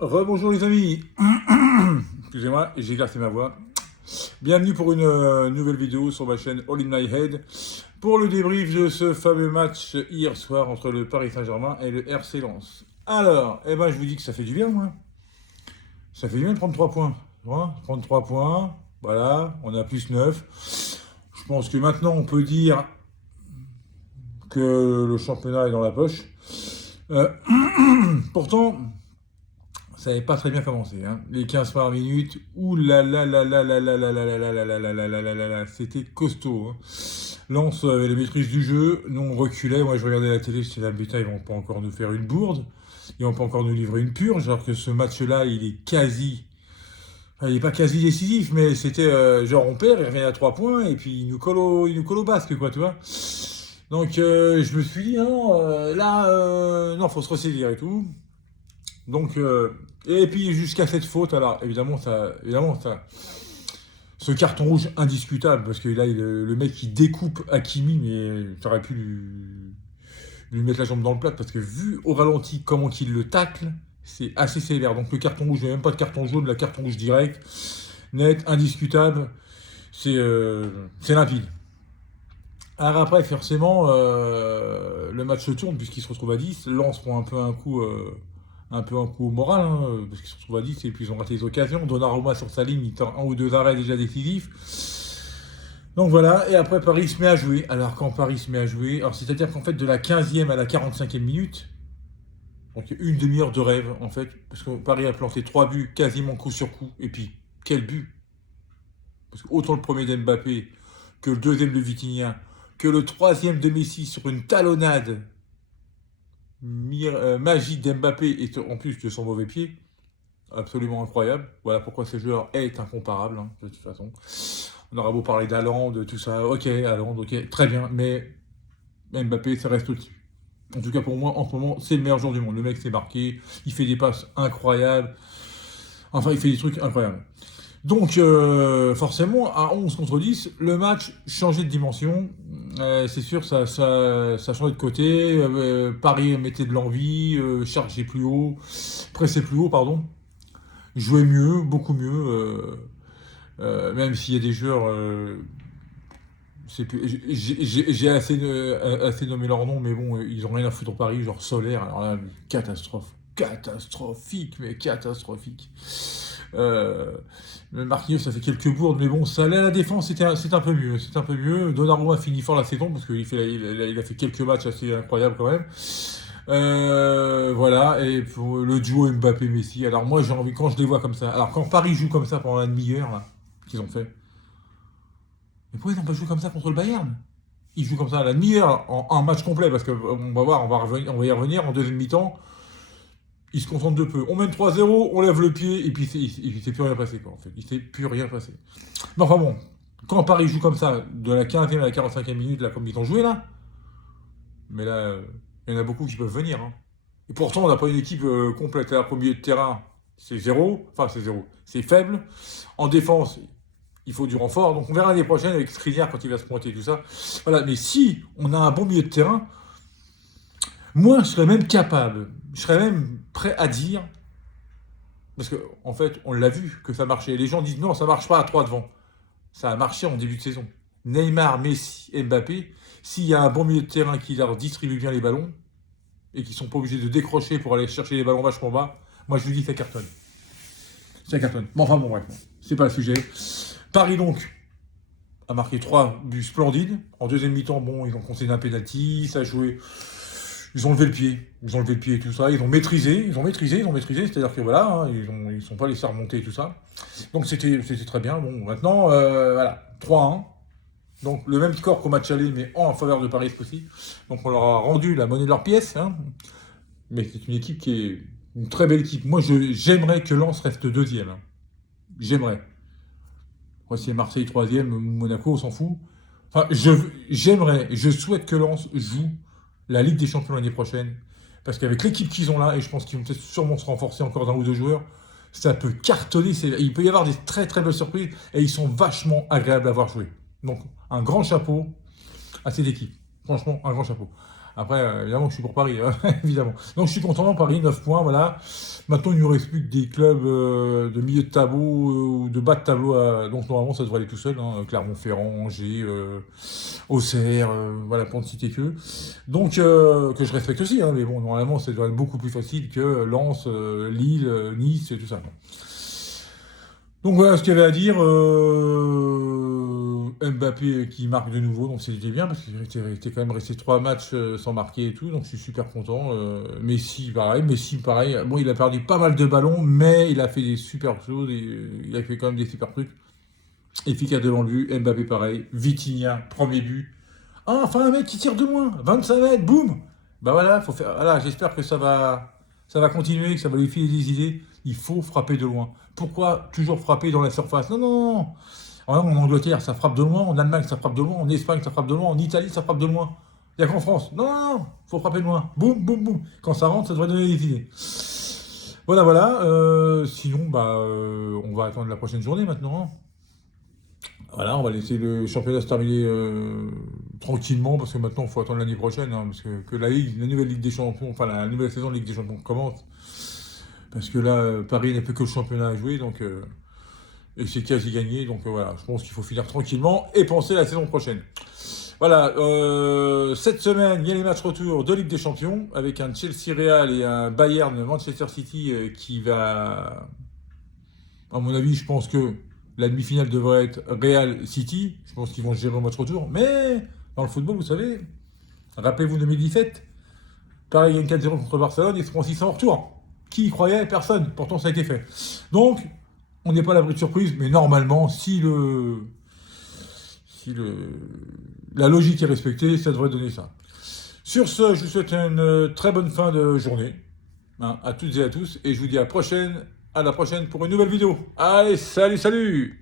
Rebonjour les amis, excusez-moi, j'ai éclaté ma voix. Bienvenue pour une nouvelle vidéo sur ma chaîne All in My Head pour le débrief de ce fameux match hier soir entre le Paris Saint-Germain et le RC Lens. Alors, je vous dis que ça fait du bien, moi. Ça fait du bien de prendre 3 points. Voilà, prendre 3 points, voilà, on a plus 9. Je pense que maintenant on peut dire que le championnat est dans la poche. Pourtant, ça n'avait pas très bien commencé, hein. Les 15 par minute, ouh là là là là là là là là là là là là là là là là là là, c'était costaud, hein. Lens avait la maîtrise du jeu, nous on reculait, moi je regardais la télé, j'étais là, putain, ils vont pas encore nous faire une bourde, ils vont pas encore nous livrer une purge, alors que ce match-là, il est quasi, il est pas quasi décisif, mais c'était genre on perd, il revient à 3 points, et puis il nous colle au basque, quoi, tu vois. Donc je me suis dit, non, non, faut se ressaisir et tout. Donc, et puis jusqu'à cette faute, alors évidemment, ce carton rouge indiscutable, parce que là, le mec il découpe Hakimi, mais tu aurais pu lui mettre la jambe dans le plat, parce que vu au ralenti comment il le tacle, c'est assez sévère. Donc le carton rouge, il n'y a même pas de carton jaune, la carton rouge direct, net, indiscutable, c'est limpide. Alors après, forcément, le match se tourne puisqu'il se retrouve à 10. Lens prend un peu un coup au moral, hein, parce qu'ils se retrouvent à 10 et puis ils ont raté les occasions. Donnarumma sur sa ligne, il tente un ou deux arrêts déjà décisifs. Donc voilà, et après Paris se met à jouer. Alors quand Paris se met à jouer, alors c'est-à-dire qu'en fait de la 15e à la 45e minute, donc une demi-heure de rêve en fait, parce que Paris a planté 3 buts quasiment coup sur coup. Et puis, quel but! Parce que autant le premier d'Mbappé que le deuxième de Vitinha, que le troisième de Messi sur une talonnade magique d'Mbappé et en plus de son mauvais pied, absolument incroyable. Voilà pourquoi ce joueur est incomparable, hein, de toute façon. On aura beau parler d'Haaland, de tout ça, ok, Haaland, ok, très bien, mais Mbappé, ça reste au-dessus. En tout cas pour moi, en ce moment, c'est le meilleur joueur du monde. Le mec s'est marqué, il fait des passes incroyables, enfin il fait des trucs incroyables. Donc, forcément, à 11 contre 10, le match changeait de dimension. C'est sûr, ça changeait de côté. Paris mettait de l'envie, chargeait plus haut, pressait plus haut, pardon. Jouait mieux, beaucoup mieux. Même s'il y a des joueurs, j'ai assez nommé leur nom, mais bon, ils ont rien à foutre au Paris, genre Solaire. Alors là, catastrophique, mais catastrophique. Euh, Marquinhos, ça fait quelques bourdes, mais bon, ça allait à la défense, c'est un peu mieux. C'est un peu mieux. Donnarumma finit fort la saison, parce qu'il a fait quelques matchs assez incroyables quand même. Voilà, et pour le duo Mbappé-Messi. Alors moi, j'ai envie, quand je les vois comme ça, alors quand Paris joue comme ça pendant la demi-heure, là, qu'ils ont fait, mais pourquoi ils n'ont pas joué comme ça contre le Bayern? Ils jouent comme ça à la demi-heure, en match complet, parce qu'on va voir, on va y revenir en deuxième mi-temps. Ils se concentrent de peu. On mène 3-0, on lève le pied, et puis il s'est plus rien passé, quoi, en fait. Il s'est plus rien passé. Mais enfin bon, quand Paris joue comme ça, de la 15e à la 45e minute, là, comme ils ont joué, là, mais là, il y en a beaucoup qui peuvent venir, hein. Et pourtant, on n'a pas une équipe complète. À premier de terrain, c'est zéro, enfin c'est zéro, c'est faible. En défense, il faut du renfort. Donc on verra l'année prochaine avec Skriniar quand il va se pointer et tout ça. Voilà, mais si on a un bon milieu de terrain, moi je serais même capable, je serais même prêt à dire, parce que en fait on l'a vu que ça marchait. Les gens disent non, ça marche pas à 3 devant. Ça a marché en début de saison. Neymar, Messi, Mbappé, s'il y a un bon milieu de terrain qui leur distribue bien les ballons et qui sont pas obligés de décrocher pour aller chercher les ballons vachement bas, moi je vous dis ça cartonne. Ça cartonne. Mais enfin bon bref, c'est pas le sujet. Paris donc a marqué 3 buts splendides. En deuxième mi-temps, bon, ils ont concédé un penalty, ça a joué. Ils ont levé le pied. Ils ont levé le pied et tout ça. Ils ont maîtrisé. C'est-à-dire que voilà, hein, ils ne sont pas laissés remonter et tout ça. Donc c'était très bien. Bon, maintenant, voilà, 3-1. Donc le même score qu'au match aller, mais en faveur de Paris ce coup-ci. Donc on leur a rendu la monnaie de leur pièce, hein. Mais c'est une équipe qui est une très belle équipe. Moi, j'aimerais que Lens reste deuxième, hein. J'aimerais. Moi, si c'est Marseille troisième, Monaco, on s'en fout. Enfin, j'aimerais, je souhaite que Lens joue la Ligue des Champions l'année prochaine. Parce qu'avec l'équipe qu'ils ont là, et je pense qu'ils vont peut-être sûrement se renforcer encore d'un ou deux joueurs, ça peut cartonner. Il peut y avoir des très très belles surprises et ils sont vachement agréables à voir jouer. Donc, un grand chapeau à cette équipe. Franchement, un grand chapeau. Après, évidemment que je suis pour Paris, hein, évidemment. Donc je suis content, Paris, 9 points, voilà. Maintenant, il ne nous reste plus que des clubs de milieu de tableau ou de bas de tableau. Donc normalement, ça devrait aller tout seul, hein. Clermont-Ferrand, Angers, Auxerre, voilà, pour ne citer que. Donc, que je respecte aussi, hein, mais bon, normalement, ça devrait être beaucoup plus facile que Lens, Lille, Nice et tout ça. Donc voilà ce qu'il y avait à dire. Mbappé qui marque de nouveau, donc c'était bien parce qu'il était quand même resté 3 matchs sans marquer et tout, donc je suis super content. Messi pareil. Bon, il a perdu pas mal de ballons, mais il a fait des super choses, et, il a fait quand même des super trucs. Efficace devant le but, Mbappé pareil, Vitinha, premier but. Ah, enfin un mec qui tire de loin, 25 mètres, boum. Bah voilà, faut faire. Voilà, j'espère que ça va continuer, que ça va lui filer des idées. Il faut frapper de loin. Pourquoi toujours frapper dans la surface? Non, non, non. En Angleterre, ça frappe de loin. En Allemagne, ça frappe de loin. En Espagne, ça frappe de loin. En Italie, ça frappe de loin. Il n'y a qu'en France. Non, non, non. Faut frapper de loin. Boum, boum, boum. Quand ça rentre, ça devrait donner des idées. Voilà, voilà. Sinon, on va attendre la prochaine journée maintenant, hein. Voilà, on va laisser le championnat se terminer tranquillement parce que maintenant il faut attendre l'année prochaine, hein, parce que la nouvelle Ligue des Champions, enfin la nouvelle saison de Ligue des Champions commence. Parce que là, Paris n'a plus que le championnat à jouer, donc et c'est quasi gagné, donc voilà, je pense qu'il faut finir tranquillement et penser à la saison prochaine. Voilà, cette semaine, il y a les matchs retour de Ligue des Champions avec un Chelsea Real et un Bayern Manchester City qui va, à mon avis, je pense que la demi-finale devrait être Real City. Je pense qu'ils vont gérer le match retour. Mais dans le football, vous savez, rappelez-vous 2017, Paris gagne 4-0 contre Barcelone, ils seront 600 en retour. Qui y croyait? Personne. Pourtant, ça a été fait. Donc, on n'est pas à l'abri de surprise, mais normalement, la logique est respectée, ça devrait donner ça. Sur ce, je vous souhaite une très bonne fin de journée, hein, à toutes et à tous, et je vous dis à la prochaine pour une nouvelle vidéo. Allez, salut, salut!